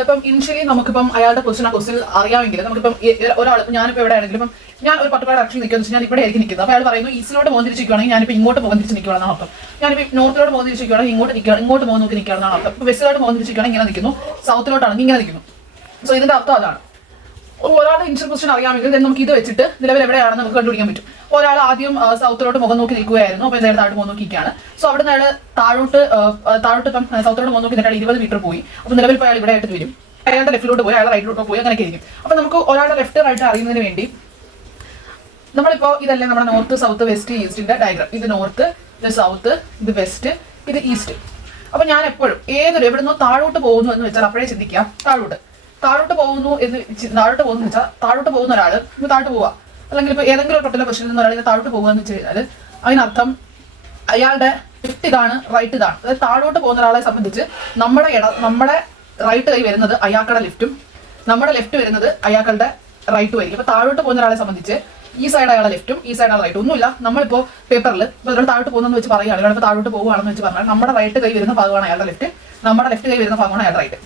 ഒരാളിപ്പം initially നമുക്കിപ്പം അയാളുടെ position അറിയാമെങ്കിൽ നമുക്കിപ്പം ഒരാളിപ്പം ഞാനിപ്പോൾ എവിടെ ആണെങ്കിലും ഇപ്പം ഞാൻ ഒരു പർട്ടിക്കുലർ ഡയറക്ഷൻ നിൽക്കുന്നത് വെച്ചാൽ ഞാൻ ഇവിടെ ആയിരിക്കും നിൽക്കുന്നത്. അപ്പോൾ അയാൾ പറയുന്നു ഈസ്റ്റിലോട്ട് പോകുന്ന തിരിച്ചിരിക്കുകയാണെങ്കിൽ ഞാനിപ്പോൾ ഇങ്ങോട്ട് പോകുന്ന തിരിച്ച് നിൽക്കുകയാണെന്നാണ് അർത്ഥം. ഞാനിപ്പോൾ നോർത്തിലോട്ട് പോകുന്ന തിരിച്ചിരിക്കുകയാണെങ്കിൽ ഇങ്ങോട്ട് പോകുന്ന നോക്കി നിൽക്കുകയാണെന്നാണ് അർത്ഥം. ഇപ്പോൾ വെസ്റ്റിലോട്ട് പോകുന്ന തിരിച്ചിരിക്കുകയാണെങ്കിൽ ഇങ്ങനെ നിൽക്കുന്നു, സൗത്തിലോട്ടാണെങ്കിൽ ഇങ്ങനെ നിൽക്കുന്നു. സോ ഇതിന്റെ അർത്ഥം അതാണ്. ഒരാളുടെ ഇനിഷ്യൽ പൊസിഷൻ അറിയാമെങ്കിൽ നമുക്ക് ഇത് വെച്ചിട്ട് നിലവിൽ എവിടെയാണെന്ന് നമുക്ക് കണ്ടുപിടിക്കാൻ പറ്റും. ഒരാൾ ആദ്യം സൗത്തിലോട്ട് മുഖം നോക്കി നിൽക്കുകയായിരുന്നു, അപ്പോൾ എന്തായാലും താഴോട്ട് മുഖം നോക്കിയിരിക്കുകയാണ്. സോ അവിടെ നിന്ന് അയാൾ താഴോട്ട് ഇപ്പം സൗത്തിലോട്ട് മുഖം നോക്കി അയാൾ 20 മീറ്റർ പോയി. അപ്പോൾ നിലവിൽ ഇപ്പോൾ അയാൾ ഇവിടെ ആയിട്ട് വരും. അയാളുടെ ലെഫ്റ്റിലോട്ട് പോയി, അയാൾ റൈറ്റിലോട്ട് പോയി, അങ്ങനെയൊക്കെ ഇരിക്കും. അപ്പോൾ നമുക്ക് ഒരാളുടെ ലെഫ്റ്റ് റൈറ്റ് അറിയുന്നതിന് വേണ്ടി നമ്മളിപ്പോൾ ഇതല്ലേ നമ്മുടെ നോർത്ത് സൗത്ത് വെസ്റ്റ് ഈസ്റ്റിന്റെ ഡയഗ്രാം. ഇത് നോർത്ത്, ഇത് സൗത്ത്, ഇത് വെസ്റ്റ്, ഇത് ഈസ്റ്റ്. അപ്പോൾ ഞാൻ എപ്പോഴും എവിടുന്നോ താഴോട്ട് പോകുന്നു എന്ന് വെച്ചാൽ അപ്പോഴേ ചിന്തിക്കാം താഴോട്ട് പോകുന്നു എന്ന് വെച്ചാൽ താഴോട്ട് പോകുന്ന ഒരാൾ ഇപ്പോൾ താഴോട്ട് പോവുക, അല്ലെങ്കിൽ ഇപ്പോൾ ഏതെങ്കിലും ഒരു പർട്ടിക്കുലർ പൊസിഷനിൽ നിന്ന് ഒരാൾ താഴോട്ട് പോകുക എന്ന് വെച്ച് കഴിഞ്ഞാൽ അതിനർത്ഥം അയാളുടെ ലെഫ്റ്റ് ഇതാണ്, റൈറ്റ് ഇതാണ്. അതായത് താഴോട്ട് പോകുന്ന ഒരാളെ സംബന്ധിച്ച് നമ്മുടെ റൈറ്റ് കൈ വരുന്നത് അയാളുടെ ലെഫ്റ്റും നമ്മുടെ ലെഫ്റ്റ് വരുന്നത് അയാളുടെ റൈറ്റും ആയിരിക്കും. അപ്പോൾ താഴോട്ട് പോകുന്ന ഒരാളെ സംബന്ധിച്ച് ഈ സൈഡ് അയാളെ ലെഫ്റ്റും ഈ സൈഡ് അയാളെ റൈറ്റും. ഒന്നുമില്ല, നമ്മളിപ്പോൾ പേപ്പറിൽ ഇപ്പോൾ ഒരാൾ താഴോട്ട് പോകുന്നതെന്ന് വെച്ച് പറയുകയാണ്, ഒരാൾ താഴോട്ട് പോകുകയാണെന്ന് വെച്ച് പറഞ്ഞാൽ നമ്മുടെ റൈറ്റ് കൈ വരുന്ന ഭാഗമാണ് അയാളുടെ ലെഫ്റ്റ്, നമ്മുടെ ലെഫ്റ്റ് കൈ വരുന്ന ഭാഗമാണ് അയാളുടെ റൈറ്റ്.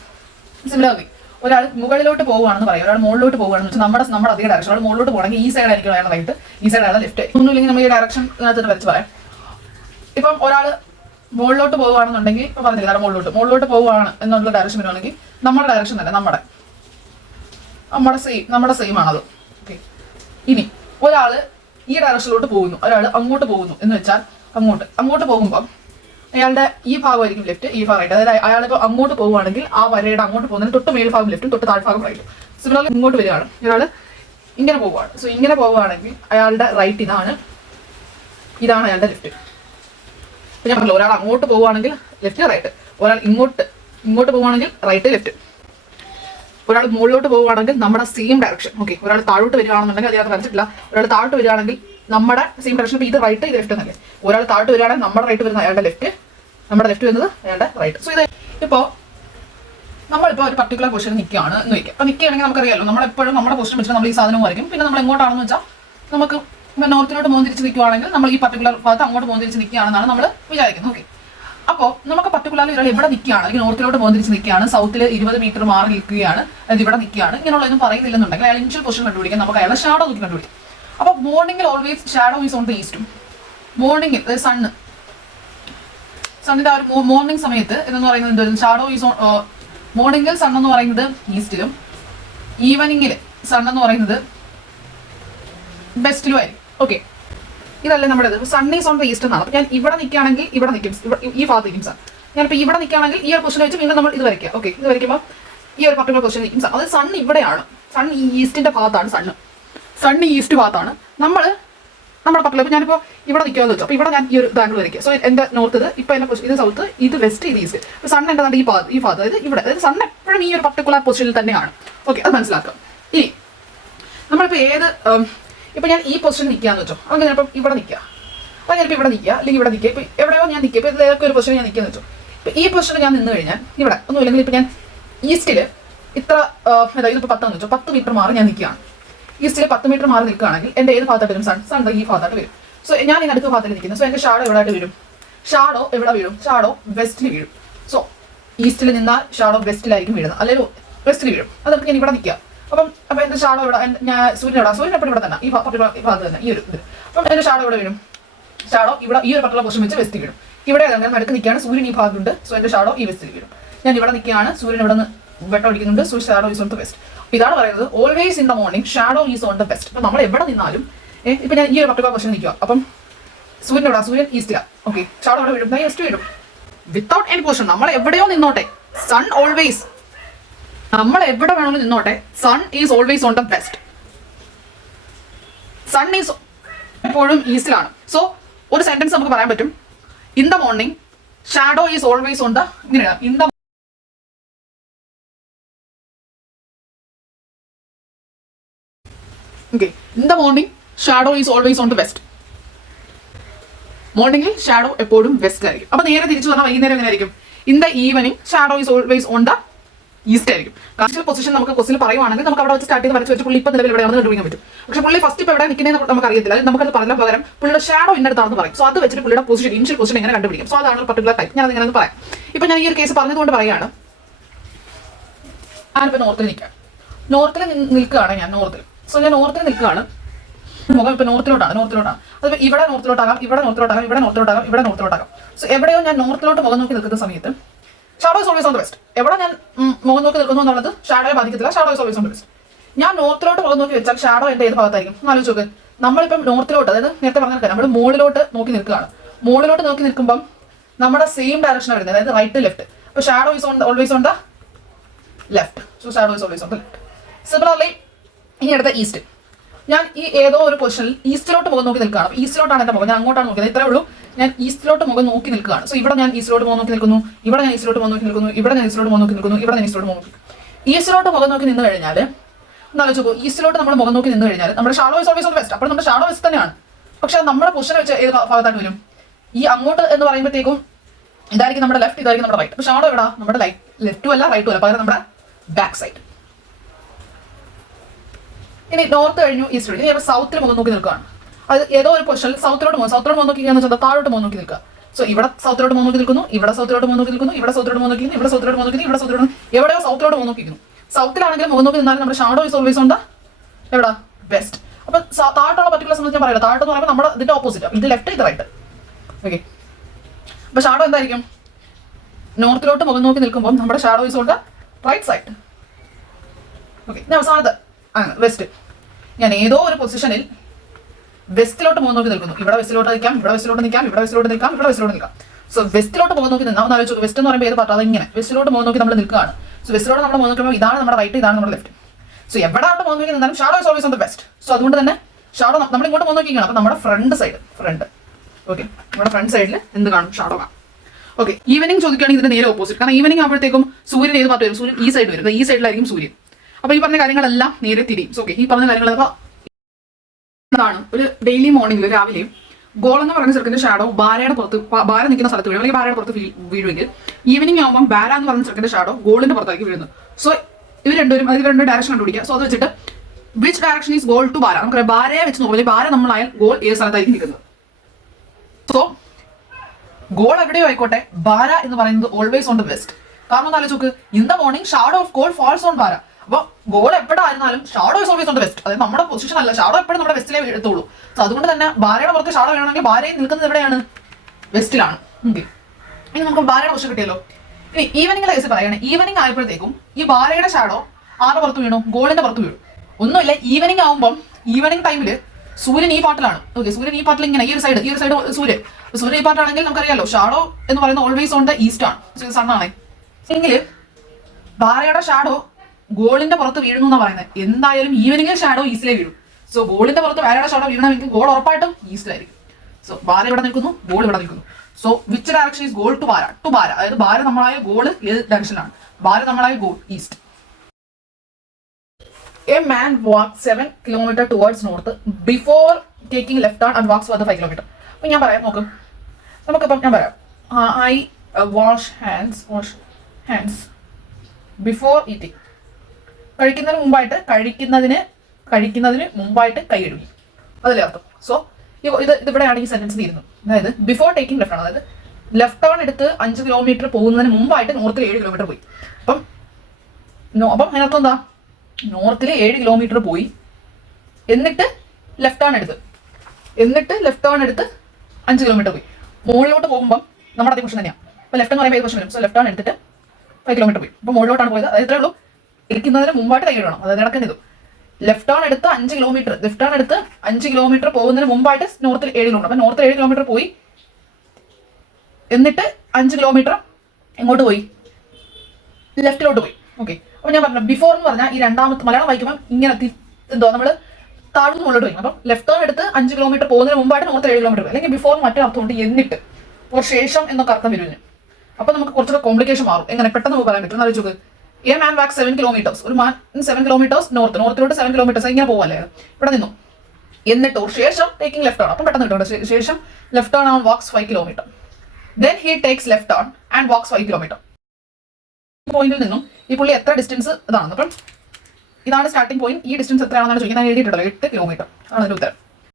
സിമിലർലി ഒരാൾ മുകളിലോട്ട് പോകുകയാണെന്ന് പറയാം, ഒരാൾ മുകളിലോട്ട് പോകുകയാണെന്ന് വെച്ചാൽ നമ്മുടെ അതേ ഡയറക്ഷൻ. ഒരാൾ മുകളിലോട്ട് പോകണമെങ്കിൽ ഈ സൈഡ് ആയിരിക്കും അയാളുടെ റൈറ്റ്, ഈ സൈഡ് അയാളുടെ ലെഫ്റ്റ്. ഒന്നുമില്ലെങ്കിൽ നമ്മൾ ഈ ഡയറക്ഷൻ തന്നെ വരച്ച് പറയാം. ഇപ്പം ഒരാൾ മുകളിലോട്ട് പോകുകയാണെന്നുണ്ടെങ്കിൽ ഇപ്പം പറഞ്ഞില്ല, മുകളിലോട്ട് പോകുകയാണ് എന്നുള്ള ഡയറക്ഷൻ വരുവാണെങ്കിൽ നമ്മുടെ ഡയറക്ഷൻ തന്നെ നമ്മുടെ സെയിം ആണത്. ഓക്കെ, ഇനി ഒരാൾ ഈ ഡയറക്ഷനിലോട്ട് പോകുന്നു, ഒരാൾ അങ്ങോട്ട് പോകുന്നു എന്ന് വെച്ചാൽ അങ്ങോട്ട് പോകുമ്പോൾ അയാളുടെ ഈ ഭാഗമായിരിക്കും ലെഫ്റ്റ്, ഈ ഭാഗം റൈറ്റ്. അതായത് അയാളിപ്പോൾ അങ്ങോട്ട് പോകുകയാണെങ്കിൽ ആ വരയുടെ അങ്ങോട്ട് പോകുന്നതിന് തൊട്ട് മേൽ ഭാഗം ലെഫ്റ്റും തൊട്ട് താഴ്ഭാഗം റൈറ്റും. സിമിലർലി ഇങ്ങോട്ട് വരികയാണ്, ഒരാൾ ഇങ്ങനെ പോവുകയാണ്. സോ ഇങ്ങനെ പോവുകയാണെങ്കിൽ അയാളുടെ റൈറ്റ് ഇതാണ് അയാളുടെ ലെഫ്റ്റ്. അപ്പോൾ ഞാൻ പറഞ്ഞല്ലോ, ഒരാൾ അങ്ങോട്ട് പോവുകയാണെങ്കിൽ ലെഫ്റ്റ് റൈറ്റ്, ഒരാൾ ഇങ്ങോട്ട് പോവുകയാണെങ്കിൽ റൈറ്റ് ലെഫ്റ്റ്. ഒരാൾ മുകളിലോട്ട് പോവുകയാണെങ്കിൽ നമ്മുടെ സെയിം ഡയറക്ഷൻ. ഓക്കെ, ഒരാൾ താഴോട്ട് വരികയാണെന്നുണ്ടെങ്കിൽ അതിനകത്ത് വരച്ചിട്ടില്ല, ഒരാൾ താഴോട്ട് വരികയാണെങ്കിൽ നമ്മുടെ സെയിം ഡയറക്ഷൻ. ഇപ്പോൾ ഇത് റൈറ്റ് ഇത് ലെഫ്റ്റ് എന്നല്ലേ, ഒരാൾ താഴോട്ട് വരികയാണെങ്കിൽ നമ്മുടെ റൈറ്റ് വരുന്നത് അയാളുടെ ലെഫ്റ്റ്, നമ്മുടെ ലെഫ്റ്റ് വരുന്നത് അയാളുടെ റൈറ്റ്. സോ ഇത് ഇപ്പോൾ നമ്മളിപ്പോൾ ഒരു പർട്ടിക്കുലർ പൊസിഷൻ നിൽക്കുകയാണ് എന്ന് വയ്ക്കുക. അപ്പോൾ നിൽക്കുകയാണെങ്കിൽ നമുക്കറിയാമല്ലോ, നമ്മളെപ്പോഴും നമ്മുടെ പൊസിഷൻ വെച്ചിട്ട് നമ്മൾ ഈ സാധനം വരയ്ക്കും. പിന്നെ നമ്മൾ എങ്ങോട്ടാണെന്ന് വെച്ചാൽ നമുക്ക് നോർത്തിലോട്ട് മോന്തിരിച്ച് നിൽക്കുകയാണെങ്കിൽ നമ്മൾ ഈ പർട്ടിക്കുലർ ഭാഗത്ത് അങ്ങോട്ട് മോന്തിരിച്ച് നിൽക്കുകയാണെന്നാണ് നമ്മൾ വിചാരിക്കുന്നത്. ഓക്കെ, അപ്പോൾ നമുക്ക് പർട്ടിക്കുലർലി ഒരാൾ എവിടെ നിൽക്കുകയാണ്, അല്ലെങ്കിൽ നോർത്തിലോട്ട് മോന്തിരിച്ച് നിൽക്കുകയാണ്, സൗത്തിൽ 20 മീറ്റർ മാറി നിൽക്കുകയാണ്, അതായത് ഇവിടെ നിൽക്കുകയാണ്, ഇങ്ങനെയുള്ളതൊന്നും പറയുന്നില്ലെന്നുണ്ടെങ്കിൽ അയാൾ ഇനിഷ്യൽ പൊസിഷൻ കണ്ടുപിടിക്കാൻ നമുക്ക് അയാളുടെ ഷാഡോ നോക്കി കണ്ടുപിടിക്കും. അപ്പോൾ മോർണിംഗിൽ always shadow is on the ഈസ്റ്റും. മോർണിംഗിൽ അതായത് സണ്ണിന്റെ ആ ഒരു മോർണിംഗ് സമയത്ത് എന്ന് പറയുന്നത് ഷാഡോ ഈസ് ഓൺ. മോർണിംഗിൽ സൺ എന്ന് പറയുന്നത് ഈസ്റ്റിലും ഈവനിങ്ങിൽ സൺ എന്ന് പറയുന്നത് വെസ്റ്റിലും ആയിരിക്കും. ഓക്കെ, ഇതല്ലേ നമ്മുടെ ഇത്. Sun is on the east എന്നാണ്. അപ്പോൾ ഞാൻ ഇവിടെ നിൽക്കുകയാണെങ്കിൽ ഇവിടെ നിൽക്കും, ഈ ഭാഗത്ത് നിൽക്കും സൺ. ഞാനിപ്പോൾ ഇവിടെ നിൽക്കുകയാണെങ്കിൽ ഈ ഒരു പൊസിഷൻ വെച്ച് വീണ്ടും നമ്മൾ ഇത് വരയ്ക്കുക. ഓക്കെ, ഇത് വരയ്ക്കുമ്പോൾ ഈ ഒരു പർട്ടിക്കുലർ പൊസിഷൻ നിൽക്കും സൺ. അതായത് സൺ ഇവിടെയാണ്, സൺ ഈ ഈസ്റ്റിന്റെ ഭാഗത്താണ്, സൺ ഈസ്റ്റ് ഭാഗത്താണ്. നമ്മുടെ പർട്ടിക്കുലർ ഇപ്പോൾ ഞാനിപ്പോൾ ഇവിടെ നിൽക്കുകയെന്ന് വെച്ചു, അപ്പോൾ ഇവിടെ ഞാൻ ഈ ഒരു ആംഗിൾ വരയ്ക്കുക. സോ എൻ്റെ നോർത്ത് ഇപ്പോൾ എൻ്റെ ഇത് സൗത്ത്, ഇത് വെസ്റ്റ്, ഇത് ഈസ്റ്റ്. അപ്പോൾ സൺ എൻ്റെ ഈ ഭാഗത്ത് അതായത് ഇവിടെ, അതായത് സൺ എപ്പോഴും ഈ ഒരു പർട്ടിക്കുലർ പൊസിഷനിൽ തന്നെയാണ്. ഓക്കെ, അത് മനസ്സിലാക്കാം. ഇനി നമ്മളിപ്പോൾ ഇപ്പോൾ ഞാൻ ഈ പൊസിഷൻ നിൽക്കുകയെന്ന് വെച്ചോ, അങ്ങനെ ഞാനിപ്പോൾ ഇവിടെ നിൽക്കുക, അപ്പോൾ ഞാനിപ്പോൾ ഇവിടെ നിൽക്കുക, അല്ലെങ്കിൽ ഇവിടെ നിൽക്കുക, ഇപ്പോൾ എവിടെയോ ഞാൻ നിൽക്കുക, ഇപ്പോൾ ഏതൊക്കെ ഒരു പൊസിഷൻ ഞാൻ നിൽക്കുകയെന്ന് വെച്ചോ. ഇപ്പോൾ ഈ പൊസിഷനിൽ ഞാൻ നിന്ന് കഴിഞ്ഞാൽ ഇവിടെ ഒന്നുമില്ലെങ്കിൽ ഇപ്പോൾ ഞാൻ ഈസ്റ്റിൽ ഇത്ര അതായത് ഇപ്പോൾ 10 വെച്ചോ, 10 മീറ്റർ മാറി ഞാൻ നിൽക്കുകയാണ്. ഈസ്റ്റിൽ 10 മീറ്റർ മാറി നിൽക്കുകയാണെങ്കിൽ എൻ്റെ ഏത് ഭാഗത്തായിട്ട് വരും? സൺ ഈ ഭാഗത്തായിട്ട് വരും. സോ ഞാൻ ഈ അടുത്ത ഭാഗത്തിൽ നിൽക്കുന്നത്. സോ എൻ്റെ ഷാഡോ എവിടെയായിട്ട് വരും? ഷാഡോ എവിടെ വീഴും? ഷാഡോ വെസ്റ്റിൽ വീഴും. സോ ഈസ്റ്റിൽ നിന്നാൽ ഷാഡോ വെസ്റ്റിലായിരിക്കും വീഴുന്നത്, അല്ലെങ്കിൽ വെസ്റ്റിൽ വീഴും. അതൊക്കെ ഞാൻ ഇവിടെ നിൽക്കുക. അപ്പം എൻ്റെ ഷാഡോ ഇവിടെ, ഞാൻ സൂര്യൻ എപ്പോഴും ഇവിടെ തന്നെ, ഈ ഭാഗത്ത് തന്നെ, ഈ ഒരു ഇത്. അപ്പം എൻ്റെ ഷാഡോ ഇവിടെ വരും. ഷാഡോ ഇവിടെ ഈ ഒരു പർട്ടിക്കുലർ പൊസിഷൻ വെച്ച് വെസ്റ്റ് വീഴും. ഇവിടെ ഞാൻ നടുക്ക് നിൽക്കുകയാണ്, സൂര്യൻ ഈ ഭാഗത്തുണ്ട്. സോ എൻ്റെ ഷാഡോ ഈ വെസ്റ്റിൽ വീഴും. ഞാൻ ഇവിടെ നിൽക്കുകയാണ്, സൂര്യൻ ഇവിടെ നിന്ന് വെട്ടം അടിക്കുന്നുണ്ട്. So shadow is on the west. ഇതാണ് പറയുന്നത്, always in the morning shadow is on the west. അപ്പം നമ്മൾ എവിടെ നിന്നാലും ഇപ്പം ഞാൻ ഈ ഒരു പർട്ടിക്കുലർ പൊസിഷൻ നിൽക്കുക, അപ്പം സൂര്യൻ ഈസ്റ്റിലാണ്. ഓക്കെ, ഷാഡോ ഇവിടെ വീഴും, വെസ്റ്റ് വീഴും. വിത്തൗട്ട് എനി പൊസിഷൻ നമ്മൾ എവിടെയോ നിന്നോട്ടെ, സൺ ഓൾവേസ്, നമ്മൾ എവിടെ വേണമെങ്കിലും നിന്നോട്ടെ, sun is always on the west. Sun is എപ്പോഴും ഈസ്റ്റിലാണ്. സോ ഒരു സെന്റൻസ് നമുക്ക് പറയാൻ പറ്റും, in the morning shadow is always on the, ഇങ്ങനെയാണ്, in the in the morning shadow is always on the west. മോർണിംഗിൽ ഷാഡോ എപ്പോഴും വെസ്റ്റ് ആയിരിക്കും. അപ്പോൾ നേരെ തിരിച്ചു പറഞ്ഞാൽ വൈകുന്നേരം എങ്ങനെ ആയിരിക്കും? In the evening shadow is always on the east ആയിരിക്കും. കാർഷികൽ പൊസിഷൻ നമുക്ക് ക്വസ്റ്റിൽ പറയുവാണെങ്കിൽ നമുക്ക് അവിടെ വെച്ച് സ്റ്റാർട്ട് ചെയ്ത് വരച്ച് വെച്ച് പുള്ളി ഇപ്പം നിലവിൽ എവിടെയാണെന്ന് കണ്ടുപിടിക്കാൻ പറ്റും. പക്ഷേ പുള്ളി ഫസ്റ്റ് ഇപ്പോൾ എവിടെ നിൽക്കുന്നതെന്ന് നമുക്ക് അറിയത്തില്ല. നമുക്കത് പറഞ്ഞാൽ പകരം പുള്ളിയുടെ ഷാഡോ ഇന്നടത്താണെന്ന് പറയും. സോ അത് വെച്ചിട്ട് പുള്ളിയുടെ പൊസിഷൻ, ഇനിഷ്യൽ പൊസിഷൻ എങ്ങനെ കണ്ടുപിടിക്കും? സോ അതാണ് ഒരു പർട്ടിക്കുലർ ടൈപ്പ്. ഞാൻ അതിങ്ങനെ പറയാം. ഇപ്പം ഞാൻ ഈ ഒരു കേസ് പറഞ്ഞതുകൊണ്ട് പറയുകയാണ്, ഞാനിപ്പോൾ നോർത്തിൽ നിൽക്കാം. നോർത്തിൽ നിൽക്കുകയാണ് ഞാൻ നോർത്തിൽ. സോ ഞാൻ നോർത്തിൽ നിൽക്കുകയാണ്. മുഖം ഇപ്പൊ നോർത്തിലോട്ടാണ്. അതിപ്പോൾ ഇവിടെ നോർത്തിലോട്ടാകാം, ഇവിടെ നോർത്തിലോട്ടാകാം, ഇവിടെ നോർത്തിലോട്ടാകാം, ഇവിടെ നോർത്തിലോട്ടാകാം. സോ എവിടെയോ ഞാൻ നോർത്തിലോട്ട് മുഖം നോക്കി നിൽക്കുന്ന സമയത്ത് shadow is always on the west. എവിടെ ഞാൻ മുഖം നോക്കി നിൽക്കുന്നു എന്നുള്ളത് ഷാഡോയെ ബാധിക്കത്തില്ല. Shadow is always on the west. ഞാൻ നോർത്തിലോട്ട് മുഖം നോക്കി വെച്ചാൽ ഷാഡോ എന്റെ ഏത് ഭാഗത്തായിരിക്കും ആലോചിച്ച് നോക്ക്. നമ്മളിപ്പം നോർത്തിലോട്ട്, അതായത് നേരത്തെ പറഞ്ഞ നമ്മൾ മുകളിലോട്ട് നോക്കി നിൽക്കുകയാണ്. മുകളിലോട്ട് നോക്കി നിൽക്കുമ്പം നമ്മുടെ സെയിം ഡയറക്ഷനാണ് വരുന്നത്, അതായത് റൈറ്റ് ലെഫ്റ്റ്. അപ്പൊ shadow is always on the left. So shadow is always on the left. Similarly ഇനി അടുത്ത ഈസ്റ്റ്. ഞാൻ ഈ ഏതോ ഒരു പൊസിഷനിൽ ഈസ്റ്റിലോട്ട് മുഖം നോക്കി നിൽക്കുകയാണ്. ഈസ്റ്റിലോട്ടാണ് എന്റെ മുഖം, ഞാൻ അങ്ങോട്ടാണ് നോക്കിയത്. ഇത്രേ ഉള്ളൂ. ഞാൻ ഈസ്റ്റിലോട്ട് മുഖം നോക്കി നിൽക്കുകയാണ്. സോ ഇവിടെ ഞാൻ ഈസ്റ്റിലോട്ട് മുഖം നോക്കി നിൽക്കുന്നു, ഇവിടെ ഞാൻ ഈസ്റ്റിലോട്ട് മുഖം നോക്കി നിൽക്കുന്നു, ഇവിടെ ഞാൻ ഈസ്റ്റിലോട്ട് മുഖം നോക്കി നിൽക്കുന്നു, ഇവിടെ ഞാൻ ഈസ്റ്റിലോട്ട് മുഖം നോക്കി. ഈസ്റ്റിലോട്ട് മുഖം നോക്കി നിന്ന് കഴിഞ്ഞാൽ എന്നാലോചിച്ച് നോക്കൂ, ഈസ്റ്റിലോട്ട് നമ്മൾ മുഖം നോക്കി നിന്ന് കഴിഞ്ഞാൽ നമ്മുടെ shadow is always on the west. അപ്പോൾ നമ്മുടെ ഷാഡോ വെസ്റ്റ് തന്നെയാണ്. പക്ഷെ നമ്മുടെ പൊസിഷൻ വെച്ച് ഏത് ഭാഗത്തായിട്ട് വരും? ഈ അങ്ങോട്ട് എന്ന് പറയുമ്പോഴത്തേക്കും ഇതായിരിക്കും നമ്മുടെ ലെഫ്റ്റ്, ഇതായിരിക്കും നമ്മുടെ റൈറ്റ്. അപ്പോൾ ഷാഡോ എവിടെ? നമ്മുടെ ലെഫ്റ്റും അല്ല റൈറ്റും അല്ല, പകരം നമ്മുടെ ബാക്ക് സൈഡ്. ഇനി നോർത്ത് കഴിഞ്ഞു, ഈസ്റ്റ് കഴിഞ്ഞു. ഇനി സൗത്തിൽ മുഖം നോക്കി നിൽക്കുകയാണ്. അത് ഏതോ ഒരു പൊസിഷനിൽ സൗത്തിലോട്ട് മുഖം നോക്കിയാന്ന് വെച്ചാൽ താഴോട്ട് മുഖം നോക്കി നിൽക്കുക. സോ ഇവിടെ സൗത്തിലോട്ട് മുഖം നോക്കി നിൽക്കുന്നു, ഇവിടെ സൗത്തിലോട്ട് മുഖം നോക്കി നിൽക്കുന്നു, ഇവിടെ സൗത്തിലോട്ട് മുഖം നോക്കി, ഇവിടെ സൗത്തിലോട്ട് മുഖം നോക്കി, ഇവിടെ സൗത്തിലോട്ട് എവിടെയോ സൗത്തിലോട്ട് മുഖം നോക്കിക്കുന്നു. സൗത്തിലാണെങ്കിലും മുഖം നോക്കി നിന്നാലും നമ്മുടെ shadow is always on the എവിടെ? വെസ്റ്റ്. അപ്പൊ താഴോട്ടുള്ള പർട്ടിക്കുലർ സംബന്ധിച്ച് ഞാൻ പറയാം. താഴോട്ട് എന്ന് പറയുമ്പോൾ നമ്മുടെ ഇതിന്റെ ഓപ്പോസിറ്റ്, ഇത് ലെഫ്റ്റ്, ഇത് റൈറ്റ്. ഓക്കെ, അപ്പൊ ഷാഡോ എന്തായിരിക്കും? നോർത്തിലോട്ട് മുഖം നോക്കി നിൽക്കുമ്പോൾ നമ്മുടെ shadow is on the right side. Okay, ഞാൻ അവസാനത്തെ വെസ്റ്റ്. ഞാൻ ഏതോ ഒരു പൊസിഷനിൽ വെസ്റ്റിലോട്ട് മുഖം നോക്കി നിൽക്കുന്നു. ഇവിടെ വെസ്റ്റിലോട്ട് നിൽക്കാം, ഇവിടെ വെസ്റ്റിലോട്ട് നിൽക്കാം, ഇവിടെ വെസ്റ്റിലോട്ട് നിൽക്കാം, ഇവിടെ വെസ്റ്റിലോട്ട് നിൽക്കാം. സോ വെസ്റ്റിലോട്ട് മുഖം നോക്കി നിന്നാൽ ഒന്ന് ആലോചിച്ചു. വെസ്റ്റ് എന്ന് പറയുമ്പോൾ ഏത് പാർട്ട്? അതിങ്ങനെ വെസ്റ്റിലോട്ട് മുഖം നോക്കി നമ്മൾ നിൽക്കുകയാണ്. സോ വെസ്റ്റിലോട്ട് നമ്മൾ മുഖം നോക്കുമ്പോൾ ഇതാണ് നമ്മുടെ റൈറ്റ്, ഇതാണ് നമ്മുടെ ലെഫ്റ്റ്. സോ എവിടെയാണ് മുഖം നോക്കി നിന്നാലും shadow is always on the west. So അതുകൊണ്ട് തന്നെ ഷാഡോ നമ്മൾ ഇങ്ങോട്ട് മുഖം നോക്കിയാണ്. അപ്പൊ നമ്മുടെ ഫ്രണ്ട് സൈഡ്, ഓക്കെ, നമ്മുടെ ഫ്രണ്ട് സൈഡിൽ എന്ത് കാണും? ഷാഡോ കാണും. ഓക്കെ, ഈവനിങ് ചോദിക്കുകയാണെങ്കിൽ ഇതിന്റെ നേരെ ഓപ്പോസിറ്റ്. കാരണം ഈവനിങ് ആകുമ്പോഴത്തേക്കും സൂര്യൻ ഏത് പാർട്ട് വരും? സൂര്യൻ ഈ സൈഡ് വരും. ഈ സൈഡിലായിരിക്കും സൂര്യൻ. അപ്പൊ ഈ പറഞ്ഞ കാര്യങ്ങളെല്ലാം നേരെ തിരിയും. ഓക്കെ, ഈ പറഞ്ഞ കാര്യങ്ങളൊക്കെ ാണ് ഒരു ഡെയിലി മോർണിംഗിൽ രാവിലെ ഗോൾ എന്ന് പറയുന്ന ചെറുക്കിന്റെ ഷാഡോ ബാരയുടെ പുറത്ത്, ബാര നിൽക്കുന്ന സ്ഥലത്ത് വീഴും, അല്ലെങ്കിൽ ബാരയുടെ പുറത്ത് വീഴുമെങ്കിൽ ഈവനിങ് ആകുമ്പോൾ ബാര എന്ന് പറയുന്ന ചെറുക്കിന്റെ ഷാഡോ ഗോളിന്റെ പുറത്തേക്ക് വീഴുന്നു. സോ ഇവർ രണ്ടുപേരും ഡയറക്ഷൻ കണ്ടുപിടിക്കുക. സോ അത് വെച്ചിട്ട് which direction is goal to ബാര. നമുക്കറിയാം ബാരയെ വെച്ച് നോക്കുമ്പോൾ ബാര നമ്മളായാൽ ഗോൾ ഏത് സ്ഥലത്തായിരിക്കും നിൽക്കുന്നത്. സോ ഗോൾ എവിടെയോ ആയിക്കോട്ടെ, ബാര എന്ന് പറയുന്നത് ഓൾവേസ് ഓൺ ദ വെസ്റ്റ്. കാരണം എന്താ നോക്ക്, in the morning shadow of goal falls on ബാര. അപ്പൊ ഗോൾ എവിടെ ആയിരുന്നാലും shadow is always on the west. അതായത് നമ്മുടെ പൊസിഷൻ അല്ല, ഷാഡോ എപ്പോഴും നമ്മുടെ വെസ്റ്റിലേ എടുത്തോളൂ. സോ അതുകൊണ്ട് തന്നെ ബാരയുടെ പുറത്ത് ഷാഡോ വേണമെങ്കിൽ ബാരയിൽ നിൽക്കുന്നത് എവിടെയാണ്? വെസ്റ്റിലാണ്. ഓക്കെ, ഇനി നമുക്ക് ബാരയുടെ പൊസിഷൻ കിട്ടിയല്ലോ. ഇനി ഈവനിങ്ങിലെ കേസ് പറയുകയാണ്. ഈവനിങ് ആയപ്പോഴത്തേക്കും ഈ ബാരയുടെ ഷാഡോ ആരുടെ പുറത്ത് വീണു? ഗോളിന്റെ പുറത്ത് വീണു. ഒന്നുമില്ല, ഈവനിങ് ആകുമ്പോൾ ഈവനിങ് ടൈമില് സൂര്യൻ ഈ പാർട്ടിലാണ്. ഓക്കെ, സൂര്യൻ ഈ പാർട്ടിൽ ഇങ്ങനെ ഈ ഒരു സൈഡ് സൂര്യൻ ഈ പാർട്ടാണെങ്കിൽ നമുക്കറിയാലോ ഷാഡോ എന്ന് പറയുന്നത് ഓൾവേസ് ഓൺ ദ ഈസ്റ്റ് ആണ്, സണ്ണാണ്. എങ്കിൽ ബാരയുടെ ഷാഡോ ഗോളിന്റെ പുറത്ത് വീഴുന്നു എന്നാ പറയുന്നത്. എന്തായാലും ഈവനിങ്ങിൽ ഷാഡോ ഈസ്റ്റിലേ വീഴും. സോ ഗോളിന്റെ പുറത്ത് ബാരയുടെ ഷാഡോ വീഴണമെങ്കിൽ ഗോൾ ഉറപ്പായിട്ടും ഈസ്റ്റിലായിരിക്കും. സോ ബാര ഇവിടെ നിൽക്കുന്നു, ഗോൾ ഇവിടെ നിൽക്കുന്നു. So which direction is goal to ബാര? അതായത് ബാര നമ്മളായ ഗോൾ ഏത് ഡയറക്ഷനാണ്? ബാര നമ്മളായ goal east. A man walks 7 kilometers towards north before taking left turn and walks further 5 kilometers. അപ്പോൾ ഞാൻ പറയാം, നോക്കും, നമുക്കിപ്പം ഞാൻ പറയാം, I wash hands before eating. കഴിക്കുന്നതിന് മുമ്പായിട്ട് കൈ കഴുകി, അതല്ലേ അർത്ഥം? സോ ഇതിവിടെയാണ് ഈ സെന്റൻസ് തീരുന്നത്. അതായത് ബിഫോർ ടേക്കിംഗ് ലെഫ്റ്റ് ആണ്, അതായത് ലെഫ്റ്റ് ടേൺ എടുത്ത് 5 കിലോമീറ്റർ പോകുന്നതിന് മുമ്പായിട്ട് നോർത്തിൽ 7 കിലോമീറ്റർ പോയി. അപ്പം അതിനർത്ഥം എന്താ? നോർത്തിൽ 7 കിലോമീറ്റർ പോയി, എന്നിട്ട് ലെഫ്റ്റ് ടേൺ എടുത്ത് 5 കിലോമീറ്റർ പോയി. മുകളിലോട്ട് പോകുമ്പോൾ നമ്മുടെ അതേ പൊസിഷൻ തന്നെയാണ്. അപ്പോൾ ലെഫ്റ്റ് എന്ന് പറയുമ്പോൾ ഏത് പൊസിഷൻ വരും? സോ ലെഫ്റ്റ് ടേൺ എടുത്തിട്ട് 5 കിലോമീറ്റർ പോയി. അപ്പോൾ മുകളിലോട്ടാണ് പോയത്. അതായത് ഇത്രേ ഉള്ളൂ, ഇരിക്കുന്നതിന് മുമ്പായിട്ട് കൈ ഇടണം. അതായത് ഇടക്കുന്നത് ലെഫ്റ്റ് ടേൺ എടുത്ത് 5 കിലോമീറ്റർ പോകുന്നതിന് മുമ്പായിട്ട് നോർത്തിൽ 7 കിലോമീറ്റർ. അപ്പോൾ നോർത്തിൽ 7 കിലോമീറ്റർ പോയി, എന്നിട്ട് 5 കിലോമീറ്റർ എങ്ങോട്ട് പോയി? ലെഫ്റ്റിലോട്ട് പോയി. ഓക്കെ, അപ്പോൾ ഞാൻ പറഞ്ഞു ബിഫോർ എന്ന് പറഞ്ഞാൽ ഈ രണ്ടാമത്തെ മലയാളം വായിക്കുമ്പോൾ ഇങ്ങനെ എന്തോ നമ്മൾ താഴ്ന്നു മുകളിലോട്ട് പോയി. അപ്പം ലെഫ്റ്റ് ടേൺ എടുത്ത് 5 കിലോമീറ്റർ പോകുന്നതിന് മുമ്പായിട്ട് നോർത്തിൽ 7 കിലോമീറ്റർ പോയി. അല്ലെങ്കിൽ ബിഫോർ മറ്റേ അർത്ഥമുണ്ട്, എന്നിട്ട് ശേഷം എന്നൊക്കെ അർത്ഥം വരുന്നു. അപ്പൊ നമുക്ക് കുറച്ചുകൂടെ കോംപ്ലിക്കേഷൻ മാറും. എങ്ങനെ പെട്ടെന്ന് നമുക്ക് പറയാൻ പറ്റും? ആലോചിച്ച് നോക്ക്, എ മാൻ വാക്സ് 7 കിലോമീറ്റേഴ്സ്. ഒരു മാൻ 7 കിലോമീറ്റേഴ്സ് നോർത്തിലോട്ട് 7 കിലോമീറ്റേഴ്സ് ഇങ്ങനെ പോവല്ലേ, ഇവിടെ നിന്നു. എന്നിട്ടോ ശേഷം ടേക്കിംഗ് ലെഫ്റ്റ് ആണ്. അപ്പം പെട്ടെന്ന് കിട്ടും. ശേഷം left turn and walks 5 kilometre. Then he takes left turn and walks 5 kilometre. ഈ പോയിന്റിൽ നിന്നും ഈ പുള്ളി എത്ര ഡിസ്റ്റൻസ് ഇതാണ്. അപ്പം ഇതാണ് സ്റ്റാർട്ടിംഗ് പോയിന്റ്. ഈ ഡിസ്റ്റൻസ് എത്രയാണെന്നാണ് ചോദിക്കുന്നത്. ഞാൻ എഴുതിയിട്ടുണ്ടല്ലോ 8 കിലോമീറ്റർ ആണ് അതിന്റെ ഉത്തരം.